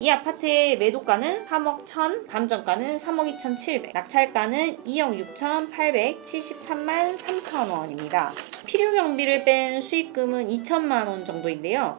이 아파트의 매도가는 3억 1천, 감정가는 3억 2,700, 낙찰가는 2억 6,873만 3천 원입니다. 필요 경비를 뺀 수익금은 2천만 원 정도인데요.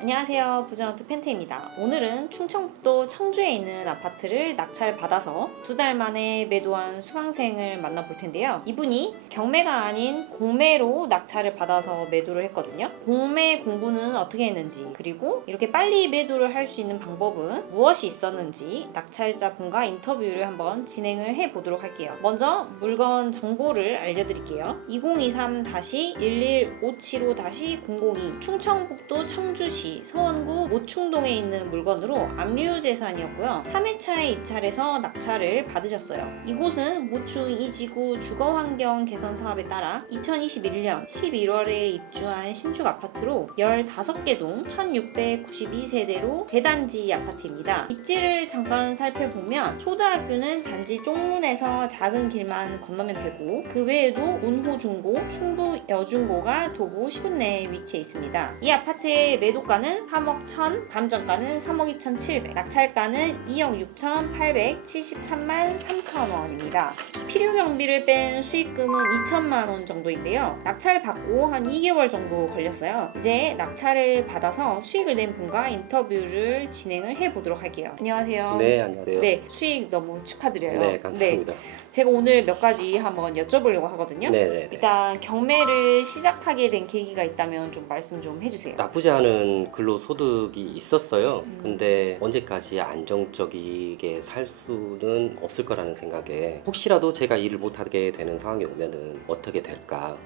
안녕하세요, 부자노트 펜트입니다. 오늘은 충청북도 청주에 있는 아파트를 낙찰받아서 2달 만에 매도한 수강생을 만나볼 텐데요. 이분이 경매가 아닌 공매로 낙찰을 받아서 매도를 했거든요. 공매 공부는 어떻게 했는지, 그리고 이렇게 빨리 매도를 할 수 있는 방법은 무엇이 있었는지 낙찰자분과 인터뷰를 한번 진행을 해보도록 할게요. 먼저 물건 정보를 알려드릴게요. 2023-11575-002 충청북도 청주시 서원구 모충동에 있는 물건으로 압류재산이었고요. 3회차에 입찰해서 낙찰을 받으셨어요. 이곳은 모충 2지구 주거환경 개선 사업에 따라 2021년 11월에 입주한 신축 아파트로 15개 동 1692세대로 대단지 아파트입니다. 입지를 잠깐 살펴보면 초등학교는 단지 쪽문에서 작은 길만 건너면 되고, 그 외에도 운호중고, 충북여중고가 도보 10분 내에 위치해 있습니다. 이 아파트의 매도가는 3억 1천, 감정가는 3억 2,700, 낙찰가는 2억 6,873만 3천 원입니다. 필요 경비를 뺀 수익금은 2천만 원 정도인데요. 낙찰 받고 한 2개월 정도 걸렸어요. 이제 낙찰을 받아서 수익을 낸 분과 인터뷰를 진행을 해보도록 할게요. 안녕하세요. 네, 안녕하세요. 네, 수익 너무 축하드려요. 네, 감사합니다. 네, 제가 오늘 몇 가지 한번 여쭤보려고 하거든요. 네. 일단 경매를 시작하게 된 계기가 있다면 좀 말씀 좀 해주세요. 나쁘지 않은 근로소득이 있었어요. 음. 근데 언제까지 안정적이게 살 수는 없을 거라는 생각에, 혹시라도 제가 일을 못하게 되는 상황이 오면은 어떻게 될까.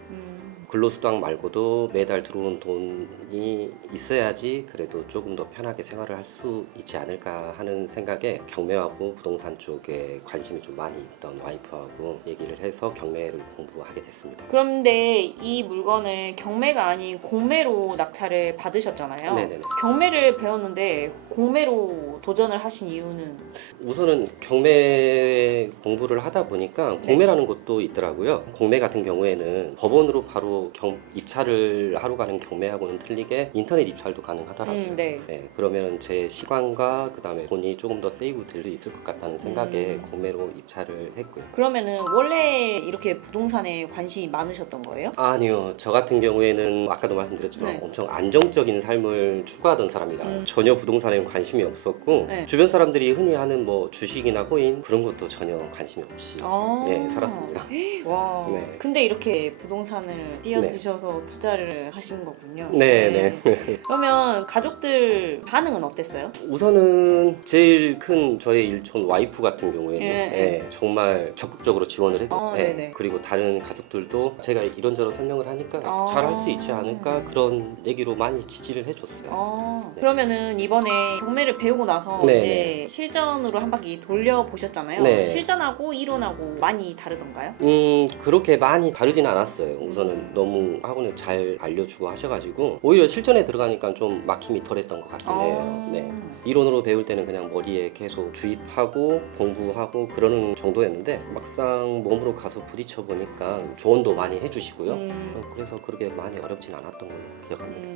근로수당 말고도 매달 들어오는 돈이 있어야지 그래도 조금 더 편하게 생활을 할 수 있지 않을까 하는 생각에 경매하고 부동산 쪽에 관심이 좀 많이 있던 와이프하고 얘기를 해서 경매를 공부하게 됐습니다. 그런데 이 물건을 경매가 아닌 공매로 낙찰을 받으셨잖아요. 네네네. 경매를 배웠는데 공매로 도전을 하신 이유는? 우선은 경매 공부를 하다 보니까 공매라는 것도 있더라고요. 공매 같은 경우에는 법원으로 바로 입찰을 하러 가는 경매하고는 틀리게 인터넷 입찰도 가능하더라고요. 네. 그러면 제 시간과 그 다음에 돈이 조금 더 세이브 될 수 있을 것 같다는 생각에 공매로 입찰을 했고요. 그러면은 원래 이렇게 부동산에 관심이 많으셨던 거예요? 아니요, 저 같은 경우에는 아까도 말씀드렸지만 네. 엄청 안정적인 삶을 추구하던 사람이라 전혀 부동산에 관심이 없었고, 네. 주변 사람들이 흔히 하는 뭐 주식이나 코인 그런 것도 전혀 관심이 없이 살았습니다. 와. 네. 근데 이렇게 부동산을 뛰어드셔서 투자를 하신 거군요. 네. 그러면 가족들 반응은 어땠어요? 우선은 제일 큰 저의 일촌 와이프 같은 경우에는 네. 정말 적극적으로 지원을 했고, 네네. 그리고 다른 가족들도 제가 이런저런 설명을 하니까 잘 할 수 있지 않을까 그런 얘기로 많이 지지를 해줬어요. 그러면은 이번에 경매를 배우고 나서 이제 실전으로 한 바퀴 돌려보셨잖아요. 네. 실전하고 이론하고 많이 다르던가요? 그렇게 많이 다르진 않았어요. 우선은 너무 학원에 잘 알려주고 하셔가지고 오히려 실전에 들어가니까 좀 막힘이 덜했던 것 같긴 해요. 네. 이론으로 배울 때는 그냥 머리에 계속 주입하고 공부하고 그러는 정도였는데, 막상 몸으로 가서 부딪혀 보니까 조언도 많이 해주시고요. 그래서 그렇게 많이 어렵진 않았던 걸로 기억합니다.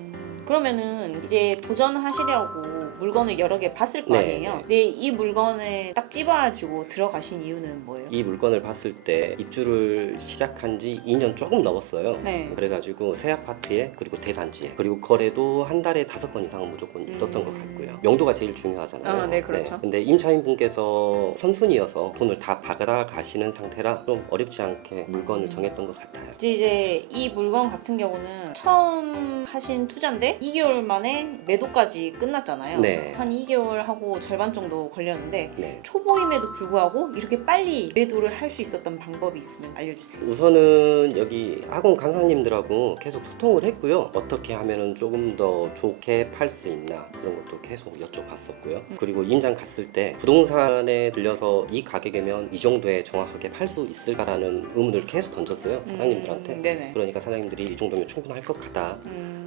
그러면은 이제 도전하시려고 물건을 여러 개 봤을 거 아니에요? 근데 이 물건을 딱 집어가지고 들어가신 이유는 뭐예요? 이 물건을 봤을 때 입주를 시작한 지 2년 조금 넘었어요. 그래가지고 새 아파트에, 그리고 대단지에, 그리고 거래도 한 달에 5건 이상은 무조건 있었던 것 같고요. 명도가 제일 중요하잖아요. 네, 그렇죠. 근데 임차인분께서 선순위여서 돈을 다 받아 가시는 상태라 좀 어렵지 않게 물건을 정했던 것 같아요. 이제 이 물건 같은 경우는 처음 하신 투자인데 2개월 만에 매도까지 끝났잖아요. 네. 한 2개월 하고 절반 정도 걸렸는데 네. 초보임에도 불구하고 이렇게 빨리 매도를 할 수 있었던 방법이 있으면 알려주세요. 우선은 여기 학원 강사님들하고 계속 소통을 했고요. 어떻게 하면 조금 더 좋게 팔 수 있나 그런 것도 계속 여쭤봤었고요. 그리고 임장 갔을 때 부동산에 들려서 이 가격이면 이 정도에 정확하게 팔 수 있을까라는 의문을 계속 던졌어요, 사장님들한테. 네네. 그러니까 사장님들이 이 정도면 충분할 것 같다.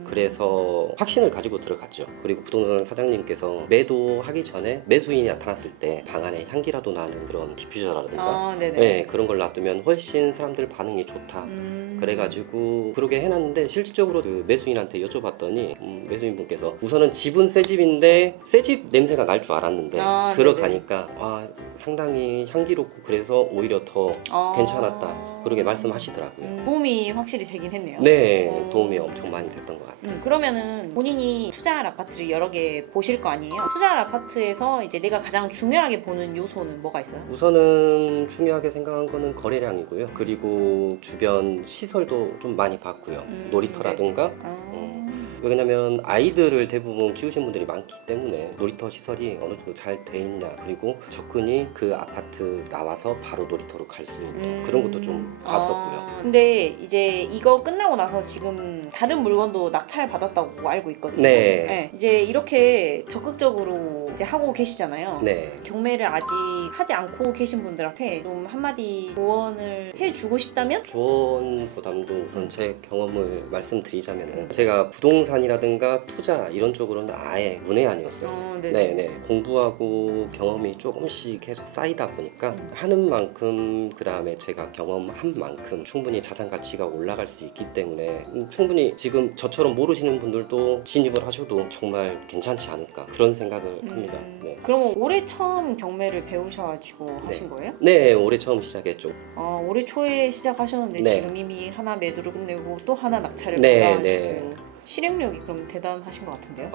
그래서 확신을 가지고 들어갔죠. 그리고 부동산 사장님께서 매도하기 전에 매수인이 나타났을 때 방 안에 향기라도 나는 그런 디퓨저라든가 아, 네네. 네, 그런 걸 놔두면 훨씬 사람들 반응이 좋다. 그래가지고 그렇게 해놨는데 실질적으로 그 매수인한테 여쭤봤더니 매수인분께서 우선은 집은 새 집인데 새 집 냄새가 날 줄 알았는데 아, 들어가니까 와, 상당히 향기롭고 그래서 오히려 더 아. 괜찮았다. 그렇게 말씀하시더라고요. 도움이 확실히 되긴 했네요. 네, 오. 도움이 엄청 많이 됐던 것 같아요. 그러면은 본인이 투자할 아파트를 여러 개 보실 거 아니에요? 투자할 아파트에서 이제 내가 가장 중요하게 보는 요소는 뭐가 있어요? 우선은 중요하게 생각한 거는 거래량이고요. 그리고 주변 시설도 좀 많이 봤고요. 놀이터라든가 왜냐면 아이들을 대부분 키우신 분들이 많기 때문에 놀이터 시설이 어느 정도 잘 돼 있나, 그리고 접근이 그 아파트 나와서 바로 놀이터로 갈 수 있는 그런 것도 좀 봤었고요. 근데 이제 이거 끝나고 나서 지금 다른 물건도 낙찰 받았다고 알고 있거든요. 네. 이제 이렇게 적극적으로 이제 하고 계시잖아요. 네. 경매를 아직 하지 않고 계신 분들한테 좀 한마디 조언을 해주고 싶다면? 조언보다도 우선 제 경험을 말씀드리자면은 제가 부동산이라든가 투자 이런 쪽으로는 아예 문외한이었어요. 네네. 공부하고 경험이 조금씩 계속 쌓이다 보니까 하는 만큼 그 다음에 제가 경험한 만큼 충분히 자산 가치가 올라갈 수 있기 때문에 충분히 지금 저처럼 모르시는 분들도 진입을 하셔도 정말 괜찮지 않을까 그런 생각을 합니다. 네. 그러면 올해 처음 경매를 배우셔가지고 하신 거예요? 네, 올해 처음 시작했죠. 올해 초에 시작하셨는데 네. 지금 이미 하나 매도를 끝내고 또 하나 낙찰을 네, 받아가지고 네. 실행력이 그럼 대단하신 것 같은데요?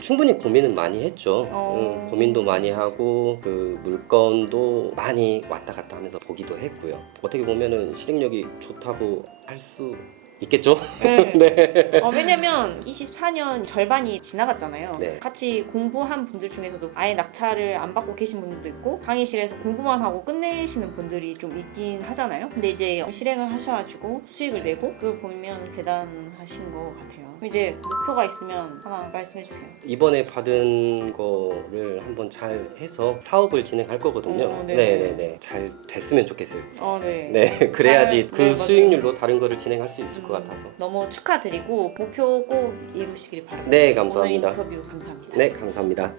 충분히 고민은 많이 했죠. 어. 고민도 많이 하고 그 물건도 많이 왔다 갔다 하면서 보기도 했고요. 어떻게 보면은 실행력이 좋다고 할 수 있겠죠? 네. 네. 왜냐면 24년 절반이 지나갔잖아요. 네. 같이 공부한 분들 중에서도 아예 낙찰을 안 받고 계신 분들도 있고 강의실에서 공부만 하고 끝내시는 분들이 좀 있긴 하잖아요. 근데 이제 실행을 하셔가지고 수익을 내고 그걸 보면 대단하신 것 같아요. 이제 목표가 있으면 하나 말씀해 주세요. 이번에 받은 거를 한번 잘 해서 사업을 진행할 거거든요. 네네. 네네네. 잘 됐으면 좋겠어요. 네. 네, 그래야지 그 네, 맞아요. 수익률로 다른 거를 진행할 수 있을 것 같아서. 너무 축하드리고 목표 꼭 이루시길 바랍니다. 네, 감사합니다. 오늘 인터뷰 감사합니다. 네, 감사합니다.